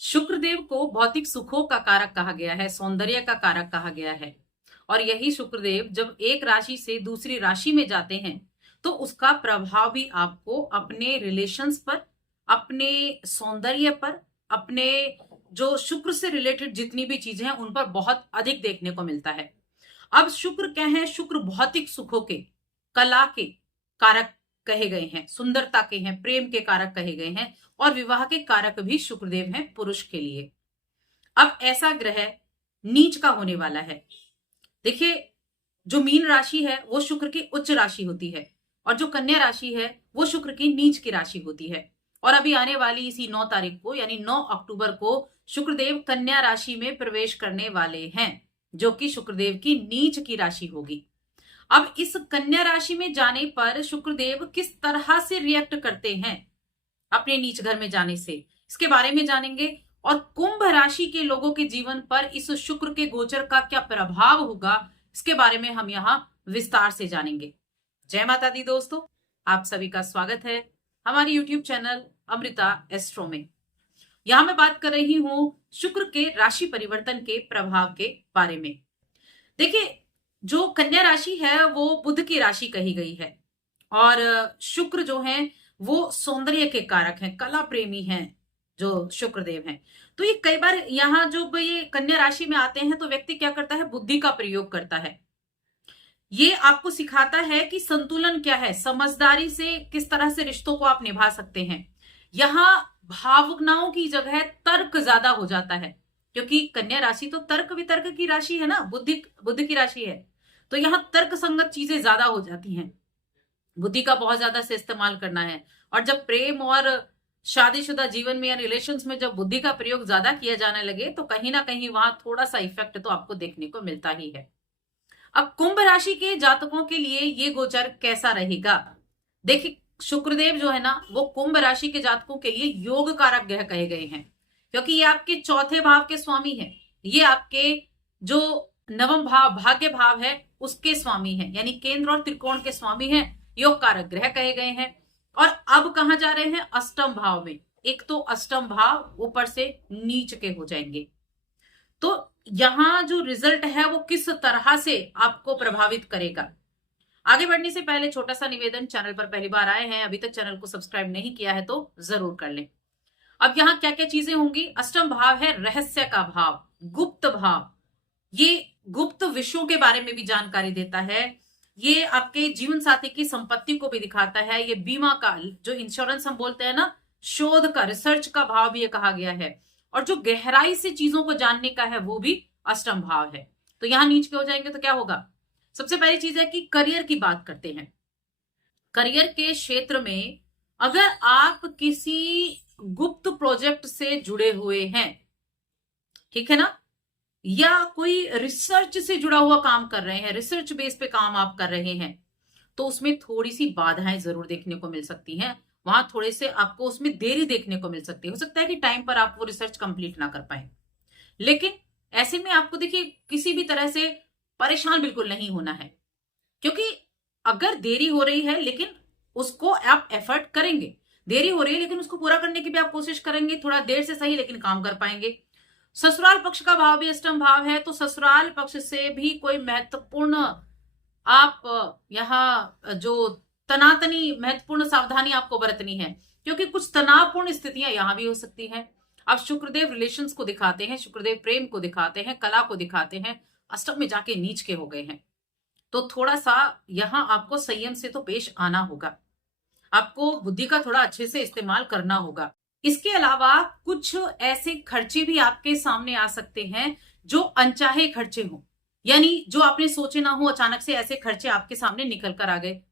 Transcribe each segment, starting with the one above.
शुक्रदेव को भौतिक सुखों का कारक कहा गया है, सौंदर्य का कारक कहा गया है। और यही शुक्रदेव जब एक राशि से दूसरी राशि में जाते हैं तो उसका प्रभाव भी आपको अपने रिलेशंस पर, अपने सौंदर्य पर, अपने जो शुक्र से रिलेटेड जितनी भी चीजें हैं उन पर बहुत अधिक देखने को मिलता है। अब शुक्र क्या है? शुक्र भौतिक सुखों के, कला के कारक कहे गए हैं, सुंदरता के हैं, प्रेम के कारक कहे गए हैं और विवाह के कारक भी शुक्रदेव हैं पुरुष के लिए। अब ऐसा ग्रह नीच का होने वाला है। देखिए, जो मीन राशि है वो शुक्र की उच्च राशि होती है और जो कन्या राशि है वो शुक्र की नीच की राशि होती है। और अभी आने वाली इसी 9 तारीख को यानी 9 अक्टूबर को शुक्रदेव कन्या राशि में प्रवेश करने वाले हैं, जो कि शुक्रदेव की नीच की राशि होगी। अब इस कन्या राशि में जाने पर शुक्रदेव किस तरह से रिएक्ट करते हैं अपने नीच घर में जाने से, इसके बारे में जानेंगे। और कुंभ राशि के लोगों के जीवन पर इस शुक्र के गोचर का क्या प्रभाव होगा, इसके बारे में हम यहाँ विस्तार से जानेंगे। जय माता दी दोस्तों, आप सभी का स्वागत है हमारे यूट्यूब चैनल अमृता एस्ट्रो में। यहां मैं बात कर रही हूं शुक्र के राशि परिवर्तन के प्रभाव के बारे में। देखिए, जो कन्या राशि है वो बुध की राशि कही गई है और शुक्र जो है वो सौंदर्य के कारक हैं, कला प्रेमी हैं जो शुक्रदेव हैं। तो ये कई बार यहाँ जो ये कन्या राशि में आते हैं तो व्यक्ति क्या करता है? बुद्धि का प्रयोग करता है। ये आपको सिखाता है कि संतुलन क्या है, समझदारी से किस तरह से रिश्तों को आप निभा सकते हैं। यहाँ भावनाओं की जगह तर्क ज्यादा हो जाता है, क्योंकि कन्या राशि तो तर्क वितर्क की राशि है ना, बुद्धि की राशि है। तो यहाँ तर्क संगत चीजें ज्यादा हो जाती हैं, बुद्धि का बहुत ज्यादा से इस्तेमाल करना है। और जब प्रेम और शादीशुदा जीवन में या रिलेशंस में जब बुद्धि का प्रयोग ज्यादा किया जाने लगे तो कहीं ना कहीं वहां थोड़ा सा इफेक्ट तो आपको देखने को मिलता ही है। अब कुंभ राशि के जातकों के लिए ये गोचर कैसा रहेगा? देखिए, शुक्रदेव जो है ना वो कुंभ राशि के जातकों के लिए योग कारक ग्रह कहे गए हैं, क्योंकि ये आपके चौथे भाव के स्वामी हैं। ये आपके जो नवम भाव, भाग्य भाव है, उसके स्वामी हैं, यानी केंद्र और त्रिकोण के स्वामी हैं, योग कारक ग्रह कहे गए हैं। और अब कहां जा रहे हैं? अष्टम भाव में। एक तो अष्टम भाव ऊपर से नीच के हो जाएंगे। तो यहां जो रिजल्ट है वो किस तरह से आपको प्रभावित करेगा। आगे बढ़ने से पहले छोटा सा निवेदन, चैनल पर पहली बार आए हैं, अभी तक चैनल को सब्सक्राइब नहीं किया है तो जरूर कर लें। अब यहाँ क्या क्या चीजें होंगी? अष्टम भाव है रहस्य का भाव, गुप्त भाव। ये गुप्त विषयों के बारे में भी जानकारी देता है। ये आपके जीवन साथी की संपत्ति को भी दिखाता है। ये बीमा का, जो इंश्योरेंस हम बोलते हैं ना, शोध का, रिसर्च का भाव भी ये कहा गया है। और जो गहराई से चीजों को जानने का है वो भी अष्टम भाव है। तो यहां नीच के हो जाएंगे तो क्या होगा? सबसे पहली चीज है कि करियर की बात करते हैं। करियर के क्षेत्र में अगर आप किसी गुप्त प्रोजेक्ट से जुड़े हुए हैं, ठीक है ना, या कोई रिसर्च से जुड़ा हुआ काम कर रहे हैं, रिसर्च बेस पे काम आप कर रहे हैं, तो उसमें थोड़ी सी बाधाएं जरूर देखने को मिल सकती हैं। वहां थोड़े से आपको उसमें देरी देखने को मिल सकती है। हो सकता है कि टाइम पर आप वो रिसर्च कंप्लीट ना कर पाए, लेकिन ऐसे में आपको देखिए किसी भी तरह से परेशान बिल्कुल नहीं होना है, क्योंकि अगर देरी हो रही है लेकिन उसको आप एफर्ट करेंगे, देरी हो रही है लेकिन उसको पूरा करने की भी आप कोशिश करेंगे, थोड़ा देर से सही लेकिन काम कर पाएंगे। ससुराल पक्ष का भाव भी अष्टम भाव है, तो ससुराल पक्ष से भी कोई महत्वपूर्ण आप यहाँ जो तनातनी महत्वपूर्ण सावधानी आपको बरतनी है, क्योंकि कुछ तनावपूर्ण स्थितियां यहां भी हो सकती हैं। अब शुक्रदेव रिलेशंस को दिखाते हैं, शुक्रदेव प्रेम को दिखाते हैं, कला को दिखाते हैं, अष्टम में जाके नीच के हो गए हैं। तो थोड़ा सा यहां आपको संयम से तो पेश आना होगा, आपको बुद्धि का थोड़ा अच्छे से इस्तेमाल करना होगा। इसके अलावा कुछ ऐसे खर्चे भी आपके सामने आ सकते हैं जो अनचाहे खर्चे हों, यानी जो आपने सोचे ना हो, अचानक से ऐसे खर्चे आपके सामने निकल कर आ गए।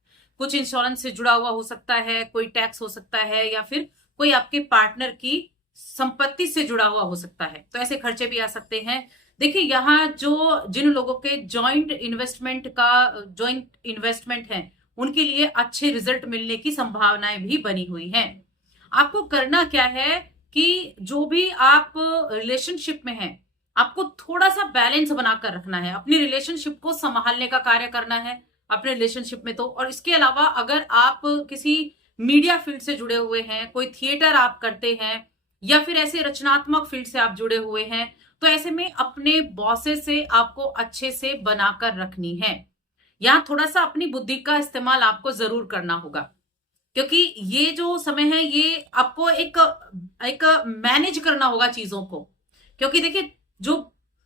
कुछ इंश्योरेंस से जुड़ा हुआ हो सकता है, कोई टैक्स हो सकता है, या फिर कोई आपके पार्टनर की संपत्ति से जुड़ा हुआ हो सकता है, तो ऐसे खर्चे भी आ सकते हैं। देखिए, यहाँ जो जिन लोगों के जॉइंट इन्वेस्टमेंट है उनके लिए अच्छे रिजल्ट मिलने की संभावनाएं भी बनी हुई हैं। आपको करना क्या है कि जो भी आप रिलेशनशिप में हैं, आपको थोड़ा सा बैलेंस बनाकर रखना है, अपनी रिलेशनशिप को संभालने का कार्य करना है अपने रिलेशनशिप में। तो और इसके अलावा अगर आप किसी मीडिया फील्ड से जुड़े हुए हैं, कोई थिएटर आप करते हैं, या फिर ऐसे रचनात्मक फील्ड से आप जुड़े हुए हैं, तो ऐसे में अपने बॉसेस से आपको अच्छे से बनाकर रखनी है। यहां थोड़ा सा अपनी बुद्धि का इस्तेमाल आपको जरूर करना होगा, क्योंकि ये जो समय है ये आपको एक एक मैनेज करना होगा चीजों को। क्योंकि देखिए, जो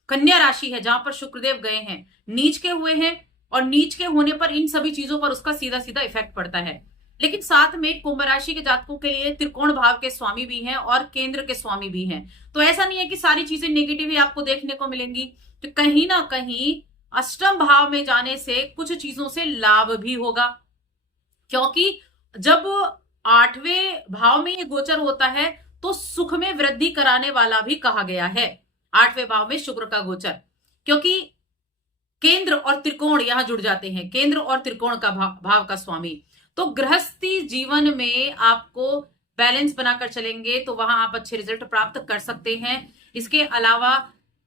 कन्या राशि है जहां पर शुक्रदेव गए हैं, नीच के हुए हैं, और नीच के होने पर इन सभी चीजों पर उसका सीधा सीधा इफेक्ट पड़ता है। लेकिन साथ में कुंभ राशि के जातकों के लिए त्रिकोण भाव के स्वामी भी हैं और केंद्र के स्वामी भी हैं। तो ऐसा नहीं है कि सारी चीजें नेगेटिव ही आपको देखने को मिलेंगी, तो कहीं ना कहीं अष्टम भाव में जाने से कुछ चीजों से लाभ भी होगा। क्योंकि जब आठवें भाव में ये गोचर होता है तो सुख में वृद्धि कराने वाला भी कहा गया है, आठवें भाव में शुक्र का गोचर। क्योंकि केंद्र और त्रिकोण यहां जुड़ जाते हैं, केंद्र और त्रिकोण का भाव का स्वामी। तो गृहस्थी जीवन में आपको बैलेंस बनाकर चलेंगे तो वहां आप अच्छे रिजल्ट प्राप्त कर सकते हैं। इसके अलावा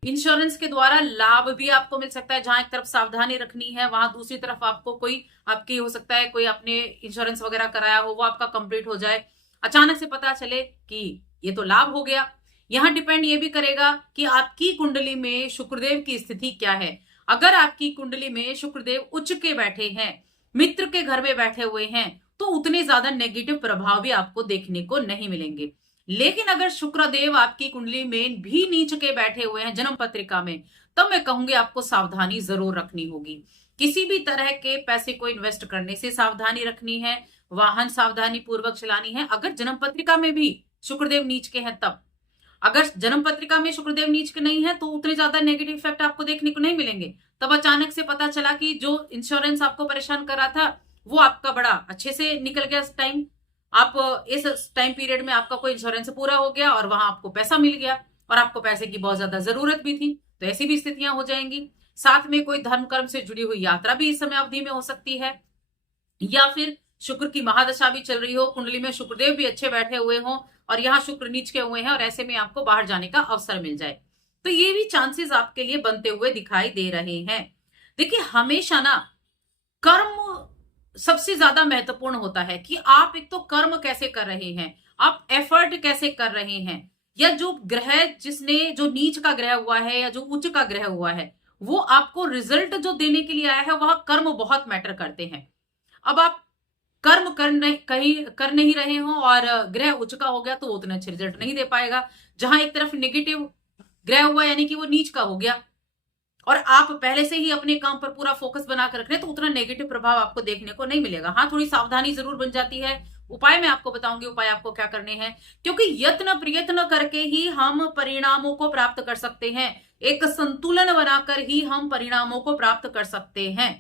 इंश्योरेंस के द्वारा लाभ भी आपको मिल सकता है। जहां एक तरफ सावधानी रखनी है, वहां दूसरी तरफ आपको कोई आपकी हो सकता है कोई आपने इंश्योरेंस वगैरह कराया हो, वो आपका कंप्लीट हो जाए, अचानक से पता चले कि ये तो लाभ हो गया। यहां डिपेंड ये भी करेगा कि आपकी कुंडली में शुक्रदेव की स्थिति क्या है। अगर आपकी कुंडली में शुक्रदेव उच्च के बैठे हैं, मित्र के घर में बैठे हुए हैं, तो उतने ज्यादा नेगेटिव प्रभाव भी आपको देखने को नहीं मिलेंगे। लेकिन अगर शुक्रदेव आपकी कुंडली में भी नीच के बैठे हुए हैं जन्म पत्रिका में, तब मैं कहूंगी आपको सावधानी जरूर रखनी होगी। किसी भी तरह के पैसे को इन्वेस्ट करने से सावधानी रखनी है, वाहन सावधानी पूर्वक चलानी है। अगर जन्म पत्रिका में भी शुक्रदेव नीच के हैं तब, अगर जन्म पत्रिका में शुक्रदेव नीच के नहीं है तो उतने ज्यादा नेगेटिव इफेक्ट आपको देखने को नहीं मिलेंगे। तब अचानक से पता चला कि जो इंश्योरेंस आपको परेशान कर रहा था वो आपका बड़ा अच्छे से निकल गया टाइम, आप इस टाइम पीरियड में आपका कोई इंश्योरेंस पूरा हो गया और वहां आपको पैसा मिल गया और आपको पैसे की बहुत ज्यादा जरूरत भी थी, तो ऐसी भी स्थितियां हो जाएंगी। साथ में कोई धर्म कर्म से जुड़ी हुई यात्रा भी इस समय अवधि में हो सकती है, या फिर शुक्र की महादशा भी चल रही हो, कुंडली में शुक्रदेव भी अच्छे बैठे हुए हों और यहाँ शुक्र नीच के हुए हैं और ऐसे में आपको बाहर जाने का अवसर मिल जाए, तो ये भी चांसेस आपके लिए बनते हुए दिखाई दे रहे हैं। देखिए, हमेशा ना कर्म सबसे ज्यादा महत्वपूर्ण होता है कि आप एक तो कर्म कैसे कर रहे हैं, आप एफर्ट कैसे कर रहे हैं, या जो ग्रह जिसने जो नीच का ग्रह हुआ है या जो उच्च का ग्रह हुआ है वो आपको रिजल्ट जो देने के लिए आया है, वहां कर्म बहुत मैटर करते हैं। अब आप कर्म कर नहीं रहे हो और ग्रह उच्च का हो गया तो वो उतना अच्छे रिजल्ट नहीं दे पाएगा। जहां एक तरफ नेगेटिव ग्रह हुआ यानी कि वो नीच का हो गया और आप पहले से ही अपने काम पर पूरा फोकस बनाकर रख रहे हैं, तो उतना नेगेटिव प्रभाव आपको देखने को नहीं मिलेगा। हाँ, थोड़ी सावधानी जरूर बन जाती है। उपाय मैं आपको बताऊंगी, उपाय आपको क्या करने हैं, क्योंकि यत्न प्रयत्न करके ही हम परिणामों को प्राप्त कर सकते हैं। एक संतुलन बनाकर ही हम परिणामों को प्राप्त कर सकते हैं।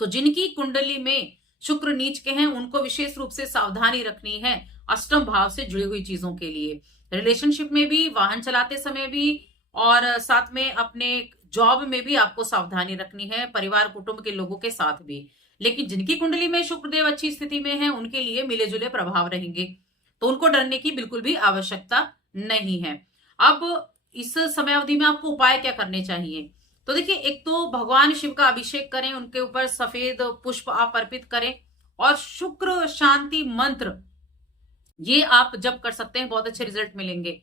तो जिनकी कुंडली में शुक्र नीच के हैं उनको विशेष रूप से सावधानी रखनी है अष्टम भाव से जुड़ी हुई चीजों के लिए, रिलेशनशिप में भी, वाहन चलाते समय भी, और साथ में अपने जॉब में भी आपको सावधानी रखनी है, परिवार कुटुंब के लोगों के साथ भी। लेकिन जिनकी कुंडली में शुक्रदेव अच्छी स्थिति में है उनके लिए मिले जुले प्रभाव रहेंगे, तो उनको डरने की बिल्कुल भी आवश्यकता नहीं है। अब इस समय अवधि में आपको उपाय क्या करने चाहिए, तो देखिए, एक तो भगवान शिव का अभिषेक करें, उनके ऊपर सफेद पुष्प आप अर्पित करें, और शुक्र शांति मंत्र ये आप जप कर सकते हैं, बहुत अच्छे रिजल्ट मिलेंगे।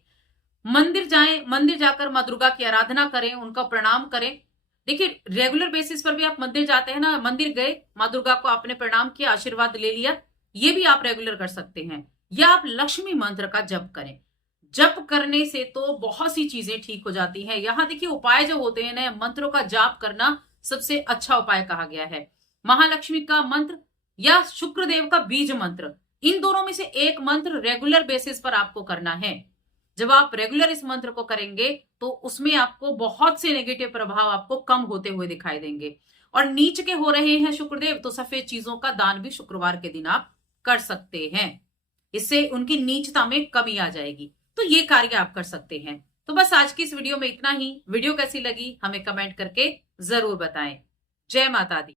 मंदिर जाएं, मंदिर जाकर मां दुर्गा की आराधना करें, उनका प्रणाम करें। देखिए, रेगुलर बेसिस पर भी आप मंदिर जाते हैं ना, मंदिर गए, मां दुर्गा को आपने प्रणाम किया, आशीर्वाद ले लिया, ये भी आप रेगुलर कर सकते हैं। या आप लक्ष्मी मंत्र का जप करें, जप करने से तो बहुत सी चीजें ठीक हो जाती हैं। यहां देखिए, उपाय जो होते हैं ना, मंत्रों का जाप करना सबसे अच्छा उपाय कहा गया है। महालक्ष्मी का मंत्र या शुक्रदेव का बीज मंत्र, इन दोनों में से एक मंत्र रेगुलर बेसिस पर आपको करना है। जब आप रेगुलर इस मंत्र को करेंगे तो उसमें आपको बहुत से नेगेटिव प्रभाव आपको कम होते हुए दिखाई देंगे। और नीच के हो रहे हैं शुक्रदेव, तो सफेद चीजों का दान भी शुक्रवार के दिन आप कर सकते हैं, इससे उनकी नीचता में कमी आ जाएगी। तो ये कार्य आप कर सकते हैं। तो बस आज की इस वीडियो में इतना ही। वीडियो कैसी लगी हमें कमेंट करके जरूर बताएं। जय माता दी।